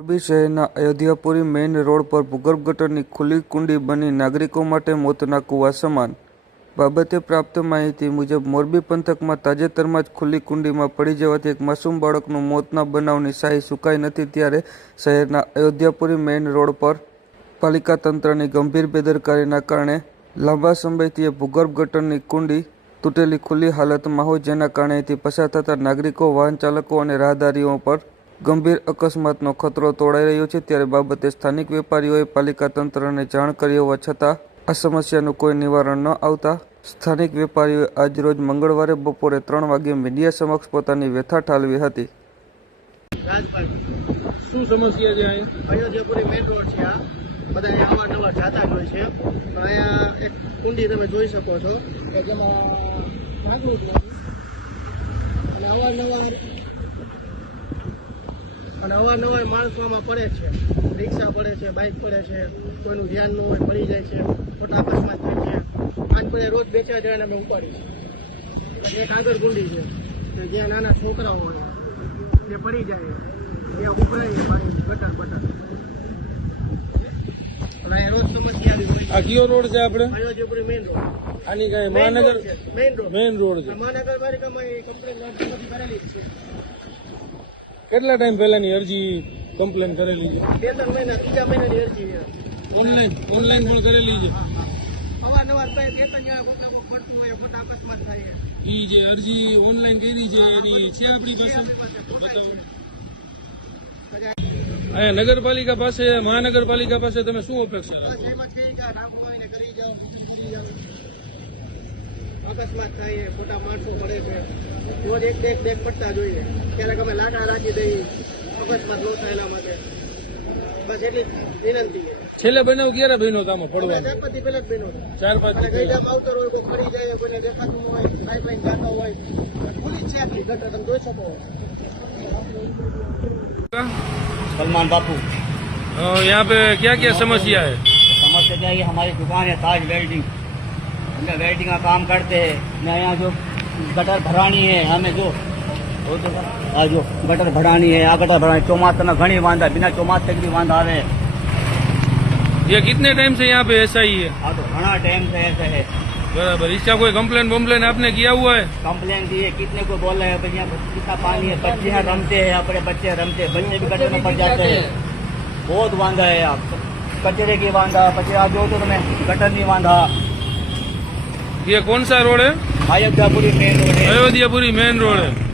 મોરબી શહેરના Ayodhyapuri main road પર ભૂગર્ભ ગટરની ખુલ્લી કુંડી બની નાગરિકો માટે મોતના કુવા સમાન. બાબતે પ્રાપ્ત માહિતી મુજબ, મોરબી પંથકમાં તાજેતરમાં જ ખુલ્લી કુંડીમાં પડી જવાથી એક માસૂમ બાળકનું મોતના બનાવની શાહી સુકાઈ નથી ત્યારે શહેરના અયોધ્યાપુરી મેઇન રોડ પર પાલિકા તંત્રની ગંભીર બેદરકારીના કારણે લાંબા સમયથી ભૂગર્ભ ગટરની કુંડી તૂટેલી ખુલ્લી હાલતમાં હોય, જેના કારણે પસાર થતા નાગરિકો, વાહન ચાલકો અને રાહદારીઓ પર ગંભીર અકસ્માતનો ખતરો તોડાઈ રહ્યો છે. ત્યારે બાબતે સ્થાનિક વેપારીઓએ પાલિકા તંત્રને જાણ કરી હોવા છતાં આ સમસ્યાનું કોઈ નિવારણ ન આવતા સ્થાનિક વેપારીઓએ આજરોજ મંગળવારે બપોરે ત્રણ વાગ્યે મીડિયા સમક્ષ પોતાની વ્યથા ઠાલવી હતી. શું સમસ્યા છે અયોધ્યાપુરી મેઇન રોડ છે આ. બધા અવારનવાર જાતા જ હોય છે. અહીંયા એક કુંડી તમે જોઈ શકો છો કે જેમાં અને અવારનવાર અને અવારનવાર માણસો આમાં પડે છે. રિક્ષા પડે છે બાઇક પડે છે કોઈનું ધ્યાન ન હોય પડી જાય છે મોટા અકસ્માત થાય છે. આજ પડે રોજ બે ચાર જણાને અમે ઉપાડી છે એક આગળ કુંડી છે કે જ્યાં નાના છોકરાઓ હોય તે પડી જાય. ત્યાં ઉભરાય પાણી બટર બટર અને રોજ સમસ્યા આવી હોય. આ કયો રોડ છે આપણે? અયોધ્યાપુરી મેઇન રોડ આની કઈ મહાનગર મેઇન રોડ મેઇન રોડ છે. મહાનગરપાલિકામાં એ કમ્પ્લેન કરેલી છે. કેટલા ટાઈમ પહેલાની અરજી કમ્પ્લેન કરેલી છે? બે ત્રણ મહિના ત્રીજા મહિનાની અરજી છે. ઓનલાઈન ઓનલાઈન પણ કરેલી છે? અવારનવાર બે બે ત્રણ જણા કોઈક ને પડતું હોય ખોટા અકસ્માત થાય ઈ જે અરજી ઓનલાઈન કરી છે એની આપણી પાસે? છે. અહીંયા નગરપાલિકા પાસે મહાનગરપાલિકા પાસે તમે શું અપેક્ષા રાખો? અકસ્માત થાય છે, ખોટા માણસો પડે છે રોજ એક બે એક બે એક પડતા જોઈએ ક્યારેક અમે લાટા રાખી દઈએ અકસ્માત ન થાય એના માટે બસ એટલી જ વિનંતી છે છેલ્લે બનાવ ક્યારે બન્યો હતો આમાં હમણાં પડવાનો ચાર પાંચ દી પહેલા જ બન્યો હતો. ચાર પાંચ અને દી કઈ પહેલા. જામ આવતો હોય કોઈ પડી જાય કોઈને દેખાતું ન હોય પાઇપ પાઇપ જાતો હોય ખુલ્લી જ છે આટલી ગટર તમે જોઈ શકો सलमान बापू अ, यहाँ पे क्या क्या समस्या है समझते क्या ये हमारी दुकान है ताज वेल्डिंग हमें वेल्डिंग का काम करते हैं। मैं यहाँ जो गटर भरानी है हमें जो वो तो आ जो गटर भरानी है आ गटर भरानी चौमास में घनी बांधा बिना चौमास तक भी बांधा है ये कितने टाइम से यहाँ पे ऐसा ही है? आ तो घना टाइम से ऐसे है। बराबर इसका कोई कम्प्लेन वम्प्लेन आपने किया हुआ है? कंप्लेन दी है कितने को बोल रहे हैं? भाई यहाँ कितना पानी है बच्चे यहाँ रमते हैं अपने बच्चे रमते हैं बच्चे भी गटर में पड़ जाते हैं। बहुत बांधा है आप। कचरे की बांधा कचरा जो तो मैं गटर नहीं बांधा ये कौन सा रोड है अयोध्यापुरी मेन रोड है अयोध्यापुरी मेन रोड है